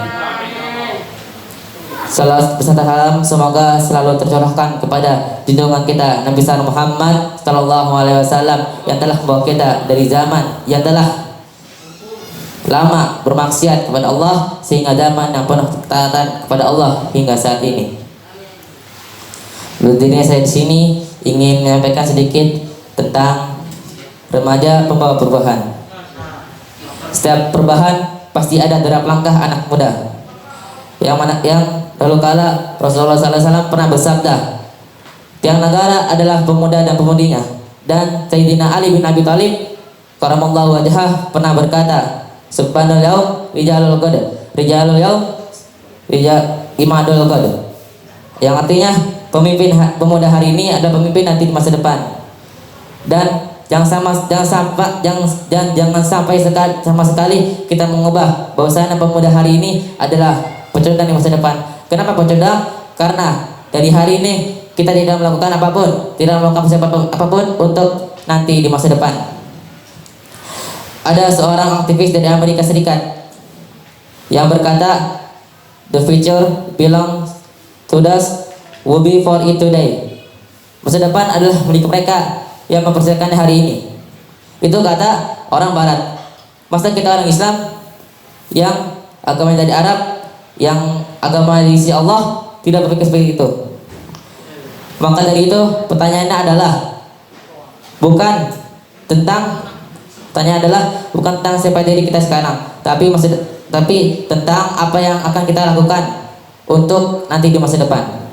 Salam beserta salam semoga selalu tercurahkan kepada junjungan kita Nabi besar Muhammad sallallahu alaihi wasallam yang telah membawa kita dari zaman yang telah lama bermaksiat kepada Allah sehingga zaman yang penuh ketaatan kepada Allah hingga saat ini. Berdiri saya di sini ingin menyampaikan sedikit tentang remaja pembawa perubahan. Setiap perubahan pasti ada derap langkah anak muda. Yang lalu kala Rasulullah SAW pernah bersabda, tiang negara adalah pemuda dan pemudinya. Dan Sayyidina Ali bin Abi Thalib karamallahu wajhah pernah berkata, subhanal yaum rijalul qad, rijalul yaum imadul qad. Yang artinya pemimpin pemuda hari ini adalah pemimpin nanti di masa depan. Dan jangan sampai sama sekali kita mengubah bahwasanya pemuda hari ini adalah pecundang di masa depan. Kenapa pecundang? Karena dari hari ini kita tidak melakukan apapun, tidak melakukan apapun untuk nanti di masa depan. Ada seorang aktivis dari Amerika Serikat yang berkata, the future belongs to those who be for it today. Masa depan adalah milik mereka yang mempersiapkannya hari ini. Itu kata orang Barat. Masa kita orang Islam yang agama dari Arab, yang agama di sisi Allah tidak berpikir seperti itu. Maka dari itu pertanyaannya adalah bukan tentang siapa diri kita sekarang, tapi tentang apa yang akan kita lakukan untuk nanti di masa depan.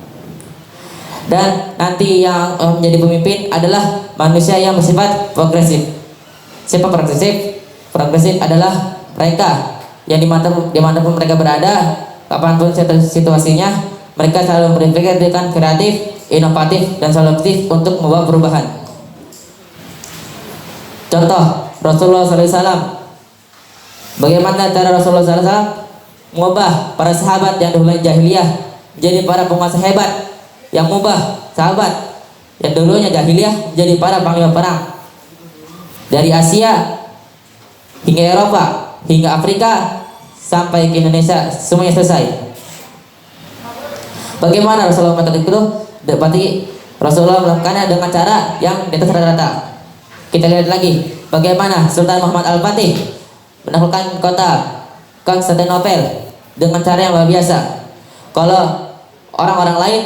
Dan nanti yang menjadi pemimpin adalah manusia yang bersifat progresif. Siapa progresif? Progresif adalah mereka yang dimanapun mereka berada, kapanpun situasinya, mereka selalu berpikir dengan kreatif, inovatif, dan solutif untuk membawa perubahan. Contoh Rasulullah SAW. Bagaimana cara Rasulullah SAW mengubah para sahabat yang dulu jahiliyah menjadi para penguasa hebat, yang mengubah sahabat yang dulunya jahiliyah jadi para panglima perang. Dari Asia hingga Eropa, hingga Afrika, sampai ke Indonesia, semuanya selesai. Bagaimana Rasulullah melakukan itu? Berarti Rasulullah melakukannya dengan cara yang di atas rata-rata. Kita lihat lagi bagaimana Sultan Muhammad Al-Fatih menaklukkan kota Konstantinopel dengan cara yang luar biasa. Kalau orang-orang lain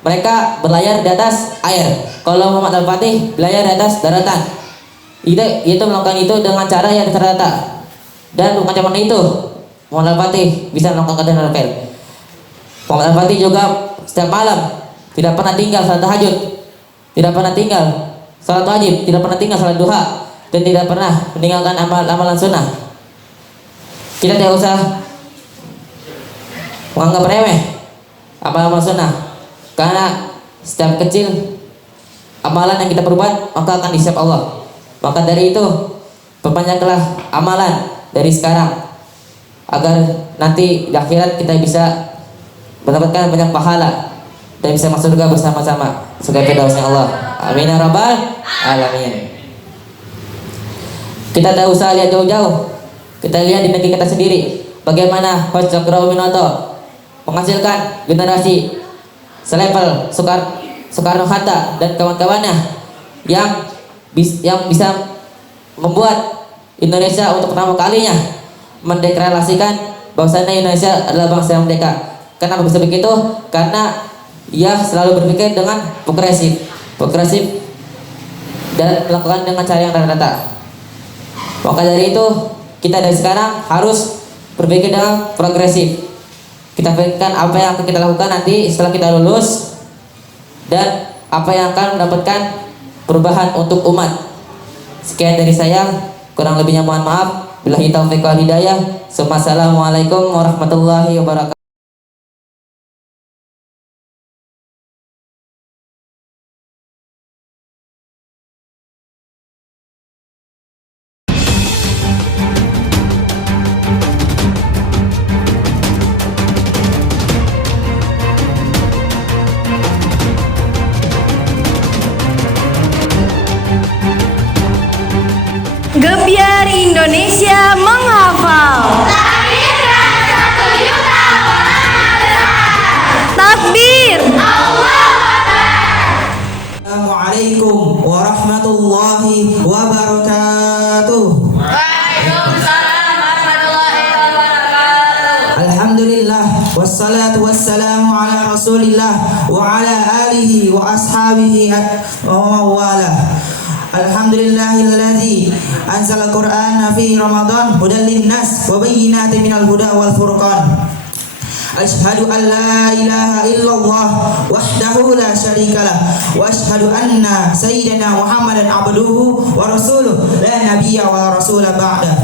mereka berlayar di atas air, kalau Muhammad Al-Fatih berlayar di atas daratan. Itu melakukan itu dengan cara yang rata-rata. Dan bukan cuma itu, Muhammad Al-Fatih bisa melakukan Konstantinopel. Muhammad Al-Fatih juga setiap malam tidak pernah tinggal salat tahajud, tidak pernah tinggal salat wajib, tidak pernah tinggal salat duha, dan tidak pernah meninggalkan amalan sunnah. Kita tidak usah menganggap remeh amalan sunnah, karena setiap kecil amalan yang kita perbuat maka akan dihisab Allah. Maka dari itu perbanyaklah amalan dari sekarang agar nanti di akhirat kita bisa mendapatkan banyak pahala dan bisa masuk surga bersama-sama surga firdausnya Allah. Amin ya rabbal alamin. Kita tidak usah lihat jauh-jauh, kita lihat di negeri kita sendiri. Bagaimana Coach Cokroaminoto menghasilkan generasi selevel Soekarno-Hatta dan kawan-kawannya yang bisa membuat Indonesia untuk pertama kalinya mendeklarasikan bahwasanya Indonesia adalah bangsa yang merdeka. Kenapa bisa begitu? Karena ia selalu berpikir dengan progresif dan melakukan dengan cara yang rata-rata. Maka dari itu kita dari sekarang harus berpikir dengan progresif. Kita pikirkan apa yang akan kita lakukan nanti setelah kita lulus dan apa yang akan mendapatkan perubahan untuk umat. Sekian dari saya, kurang lebihnya mohon maaf. Billahi taufiq wal hidayah. Assalamualaikum warahmatullahi wabarakatuh. Gebiar Indonesia menghafal. Takbir. Assalamualaikum warahmatullahi wabarakatuh. Alhamdulillah wassalatu wassalamu ala rasulillah wa ala alihi wa ashabihi wa mawala. Alhamdulillahilladzi anzala al-Qur'ana fi Ramadan hudan lin-nas wa bayyinatin minal huda wal furqan. Ashhadu an la ilaha illallah wahdahu la syarikalah wa ashhadu anna sayyidina Muhammadan abduhu wa rasuluh la nabiyya wa rasula ba'da.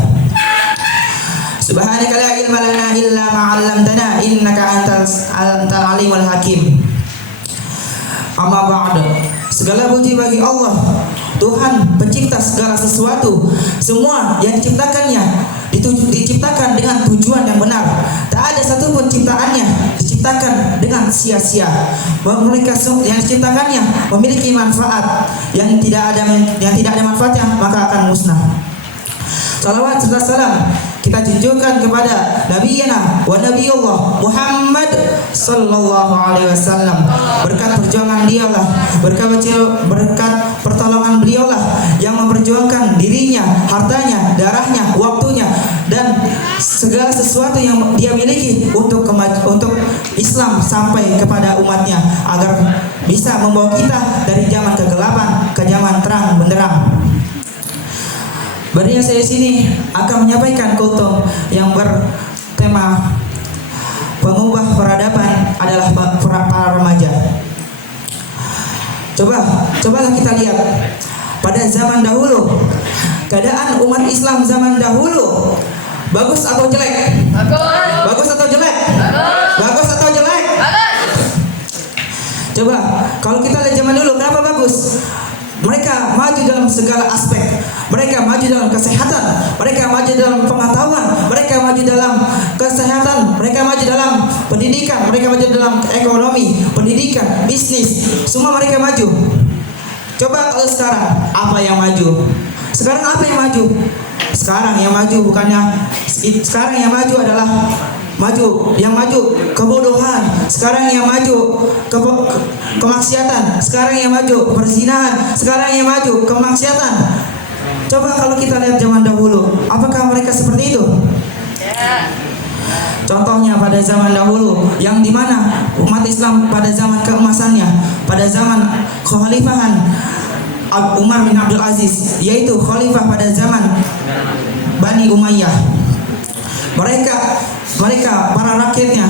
Subhanaka la ilma lana illa ma 'allamtana innaka antal alimul hakim. Amma ba'da. Segala puji bagi Allah, Tuhan pencipta segala sesuatu. Semua yang diciptakannya diciptakan dengan tujuan yang benar. Tak ada satupun ciptaannya diciptakan dengan sia-sia. Mereka yang diciptakannya memiliki manfaat. Yang tidak ada manfaatnya maka akan musnah. Salawat serta salam kita junjukkan kepada Nabiyana wa Nabiyullah Muhammad sallallahu alaihi wasallam. Berkat perjuangan dialah, berkat pertolongan beliaulah yang memperjuangkan dirinya, hartanya, darahnya, waktunya dan segala sesuatu yang dia miliki untuk Islam sampai kepada umatnya agar bisa membawa kita dari zaman kegelapan ke zaman terang benderang. Barinya saya sini akan menyampaikan khutbah yang bertema pengubah peradaban Cobalah kita lihat pada zaman dahulu, keadaan umat Islam zaman dahulu bagus atau jelek? Bagus atau jelek? Bagus atau jelek? Coba kalau kita lihat zaman dulu, kenapa bagus? Mereka maju dalam segala aspek. Mereka maju dalam kesehatan, mereka maju dalam pengetahuan, mereka maju dalam kesehatan, mereka maju dalam pendidikan, mereka maju dalam ekonomi, pendidikan, bisnis, semua mereka maju. Coba kalau sekarang apa yang maju? Sekarang apa yang maju? Sekarang yang maju sekarang yang maju adalah kebodohan. Sekarang yang maju kemaksiatan. Sekarang yang maju perzinahan. Sekarang yang maju kemaksiatan. Coba kalau kita lihat zaman dahulu, apakah mereka seperti itu? Contohnya pada zaman dahulu, yang dimana umat Islam pada zaman keemasannya, pada zaman kekhalifahan Umar bin Abdul Aziz, yaitu khalifah pada zaman Bani Umayyah. Mereka para rakyatnya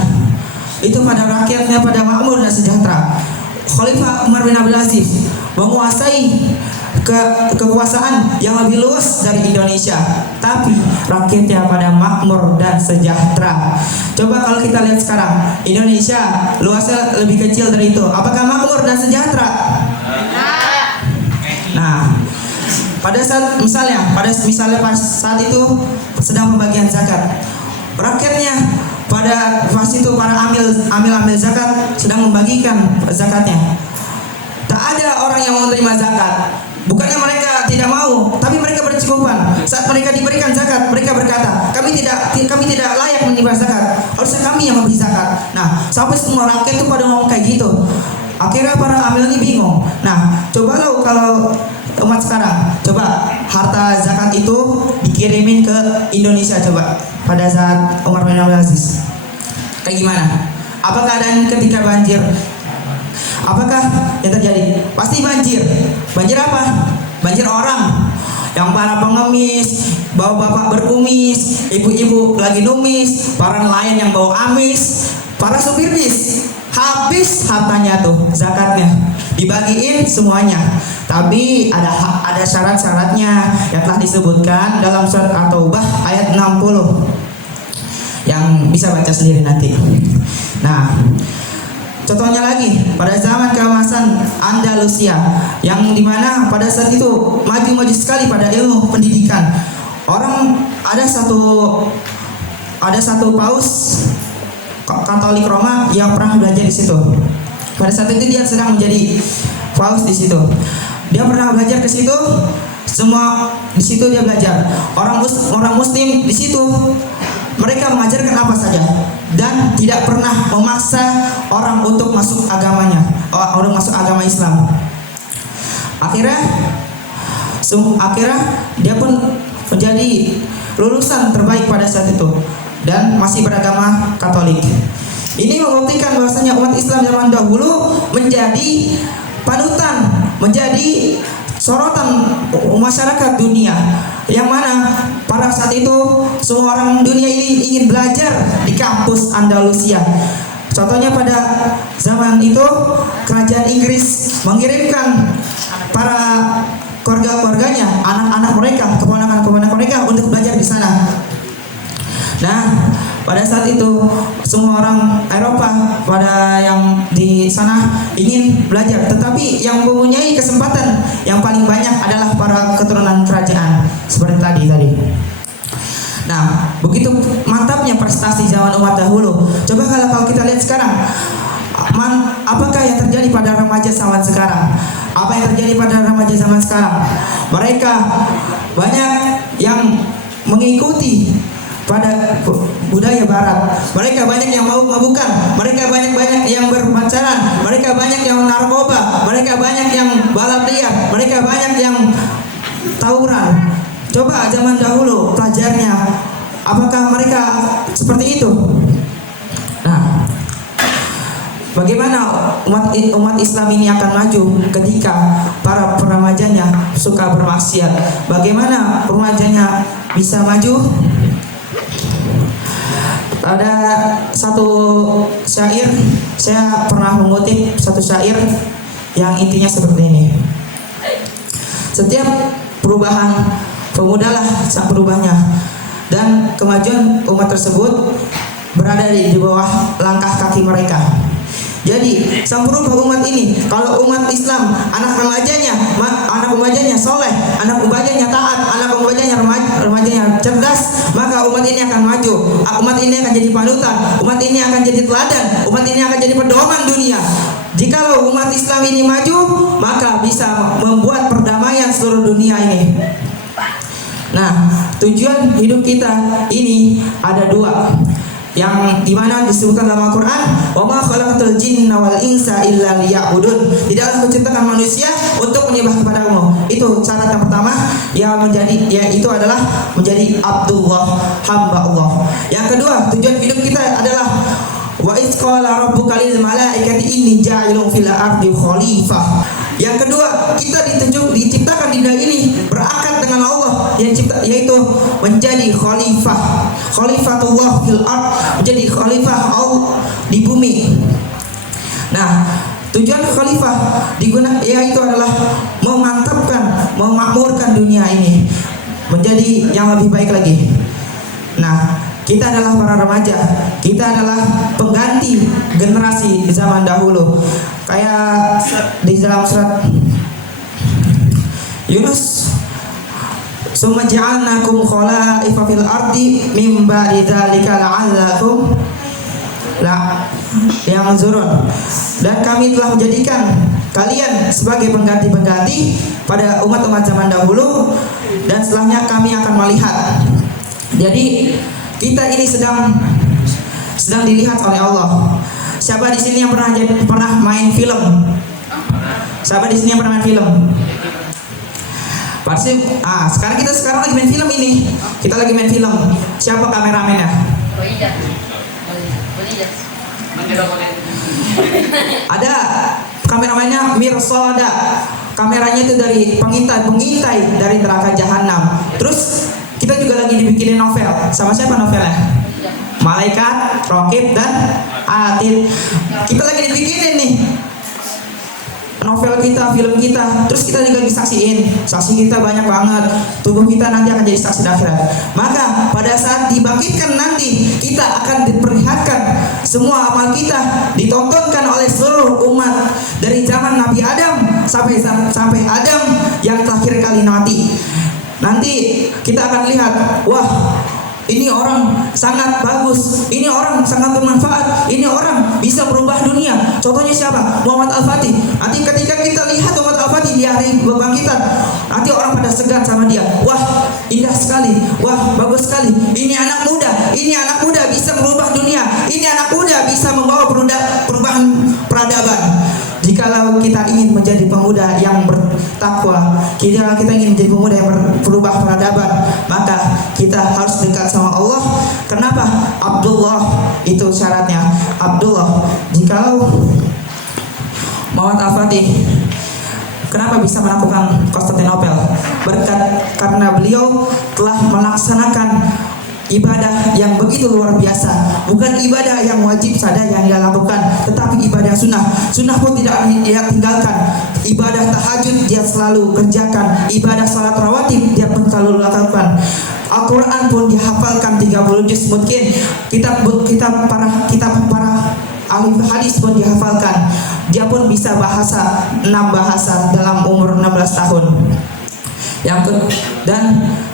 itu pada makmur dan sejahtera. Khalifah Umar bin Abdul Aziz menguasai kekuasaan yang lebih luas dari Indonesia, tapi rakyatnya pada makmur dan sejahtera. Coba kalau kita lihat sekarang, Indonesia luasnya lebih kecil dari itu. Apakah makmur dan sejahtera? Nah, pada saat pada saat itu sedang pembagian zakat, rakyatnya pada pas itu para amil zakat sedang membagikan zakatnya. Tak ada orang yang mau menerima zakat. Bukannya mereka tidak mau, tapi mereka bercukupan. Saat mereka diberikan zakat, mereka berkata, kami tidak layak menerima zakat. Harusnya kami yang memberi zakat. Nah, sampai semua rakyat itu pada ngomong kayak gitu. Akhirnya para amil ini bingung. Nah, coba lo kalau umat sekarang, coba harta zakat itu dikirimin ke Indonesia, coba pada saat Umar bin Abdul Aziz. Kayak gimana? Apa keadaan ketika banjir? Apakah yang terjadi? Pasti banjir. Banjir apa? Banjir orang. Yang para pengemis, bapak berkumis, ibu-ibu lagi numis, para nelayan yang bawa amis, para supir bis. Habis hartanya tuh, zakatnya dibagiin semuanya. Tapi ada syarat-syaratnya yang telah disebutkan dalam surat At-Taubah ayat 60. Yang bisa baca sendiri nanti. Nah, contohnya lagi pada zaman keemasan Andalusia, yang dimana pada saat itu maju sekali pada ilmu pendidikan. Ada satu paus Katolik Roma yang pernah belajar di situ. Pada saat itu dia sedang menjadi paus di situ. Dia pernah belajar ke situ, semua di situ dia belajar. Orang Muslim di situ mereka mengajarkan apa saja dan tidak pernah memaksa orang untuk masuk agamanya, orang masuk agama Islam. Akhirnya dia pun menjadi lulusan terbaik pada saat itu dan masih beragama Katolik. Ini membuktikan bahwasanya umat Islam zaman dahulu menjadi panutan, menjadi sorotan masyarakat dunia, yang mana pada saat itu semua orang dunia ini ingin belajar di kampus Andalusia. Contohnya pada zaman itu kerajaan Inggris mengirimkan para keluarganya, anak-anak mereka, keponakan-keponakan mereka untuk belajar di sana. Nah, pada saat itu semua orang Eropa pada yang di sana ingin belajar, tetapi yang mempunyai kesempatan yang paling banyak adalah para keturunan kerajaan seperti tadi. Nah, begitu mantapnya prestasi zaman umat dahulu. Coba kalau kita lihat sekarang, apakah yang terjadi pada remaja zaman sekarang? Apa yang terjadi pada remaja zaman sekarang? Mereka banyak yang mengikuti pada budaya barat. Mereka banyak yang mabuk-mabukan, mereka banyak yang berpacaran, mereka banyak yang narkoba, mereka banyak yang balap liar, mereka banyak yang tawuran. Coba zaman dahulu pelajarnya, apakah mereka seperti itu? Nah, bagaimana umat Islam ini akan maju ketika para remajanya suka bermaksiat? Bagaimana remajanya bisa maju? Ada satu syair, saya pernah mengutip satu syair yang intinya seperti ini. Setiap perubahan pemudalah sang berubahnya, dan kemajuan umat tersebut berada di bawah langkah kaki mereka. Jadi sang perubah umat ini, kalau umat Islam anak remajanya soleh, anak remajanya taat, anak remajanya cerdas, maka umat ini akan maju, umat ini akan jadi panutan, umat ini akan jadi teladan, umat ini akan jadi pedoman dunia. Jikalau umat Islam ini maju, maka bisa membuat perdamaian seluruh dunia ini. Nah, tujuan hidup kita ini ada dua, yang dimana disebutkan dalam Al-Quran, wa ma khalaqatul jinna wal insa illa liya'budun. Tidaklah kuciptakan manusia untuk menyembah kepadamu. Itu syarat yang pertama, itu adalah menjadi Abdullah, hamba Allah. Yang kedua, tujuan hidup kita adalah wa idz qala rabbuka lil malaikati inni ja'ilun fil ardi khalifah. Yang kedua, kita diciptakan di dunia ini berakar dengan Allah yang cipta, yaitu menjadi khalifatullah fil ard, menjadi khalifah Allah di bumi. Nah, tujuan khalifah yaitu adalah memantapkan, memakmurkan dunia ini menjadi yang lebih baik lagi. Nah, kita adalah para remaja, kita adalah pengganti generasi zaman dahulu. Kayak di dalam surat Yunus, summa ja'alnakum khala'ifa fil ardi mim ba'di dzalika la'allakum yanzurun. Dan kami telah menjadikan kalian sebagai pengganti-pengganti pada umat-umat zaman dahulu, dan setelahnya kami akan melihat. Jadi kita ini sedang dilihat oleh Allah. Siapa di sini yang pernah main film? Siapa di sini yang pernah main film? Pasti. Sekarang kita lagi main film ini. Kita lagi main film. Siapa kameramennya? Ada kameramennya Mirsada. Kameranya itu dari pengintai dari neraka jahanam. Terus kita juga lagi dibikinin novel. Sama siapa novelnya? Malaikat, Raqib, dan Atid. Kita lagi dibikinin nih novel kita, film kita. Terus kita juga disaksiin. Saksi kita banyak banget. Tubuh kita nanti akan jadi saksi akhirat. Maka pada saat dibangkitkan nanti, kita akan diperlihatkan semua amal kita, ditontonkan oleh seluruh umat dari zaman Nabi Adam sampai Adam yang terakhir kali mati. Nanti kita akan lihat, wah, ini orang sangat bagus, ini orang sangat bermanfaat, ini orang bisa merubah dunia. Contohnya siapa? Muhammad Al-Fatih. Nanti ketika kita lihat Muhammad Al-Fatih di hari kebangkitan, nanti orang pada segan sama dia. Wah, indah sekali, wah, bagus sekali. Ini anak muda bisa merubah dunia. Ini anak muda bisa membawa perubahan peradaban. Jikalau kita ingin menjadi pemuda yang bertakwa, kita ingin menjadi pemuda yang berubah peradaban, maka kita harus dekat sama Allah. Kenapa? Abdullah itu syaratnya. Abdullah. Jikalau Muhammad Al-Fatih kenapa bisa menaklukkan Konstantinopel? Karena beliau telah melaksanakan ibadah yang begitu luar biasa. Bukan ibadah yang wajib saja yang dia lakukan, tetapi ibadah sunnah. Sunnah pun tidak dia tinggalkan. Ibadah tahajud dia selalu kerjakan. Ibadah salat rawatib dia pun selalu lakukan. Al-Quran pun dihafalkan 30 juz. Mungkin kitab para ahli hadis pun dihafalkan. Dia pun bisa 6 bahasa dalam umur 16 tahun. Dan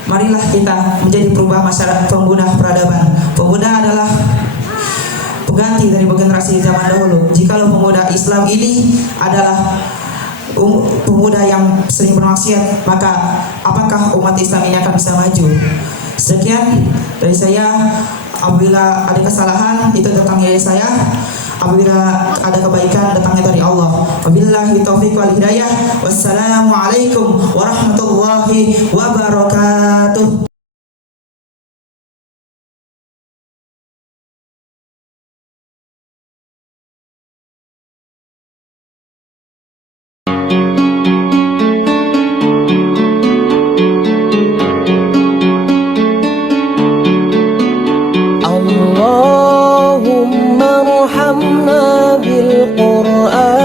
marilah kita menjadi perubahan masyarakat, pengguna peradaban. Pemuda adalah pengganti dari generasi zaman dahulu. Jikalau pemuda Islam ini adalah pemuda yang sering bermaksiat, maka apakah umat Islam ini akan bisa maju? Sekian dari saya. Apabila ada kesalahan, itu datangnya dari saya. Apabila ada kebaikan, datangnya dari Allah. Wabillahi taufiq wal hidayah. Wassalamualaikum warahmatullahi wabarakatuh. اللهم ارحمنا بالقرآن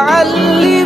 واجعل لي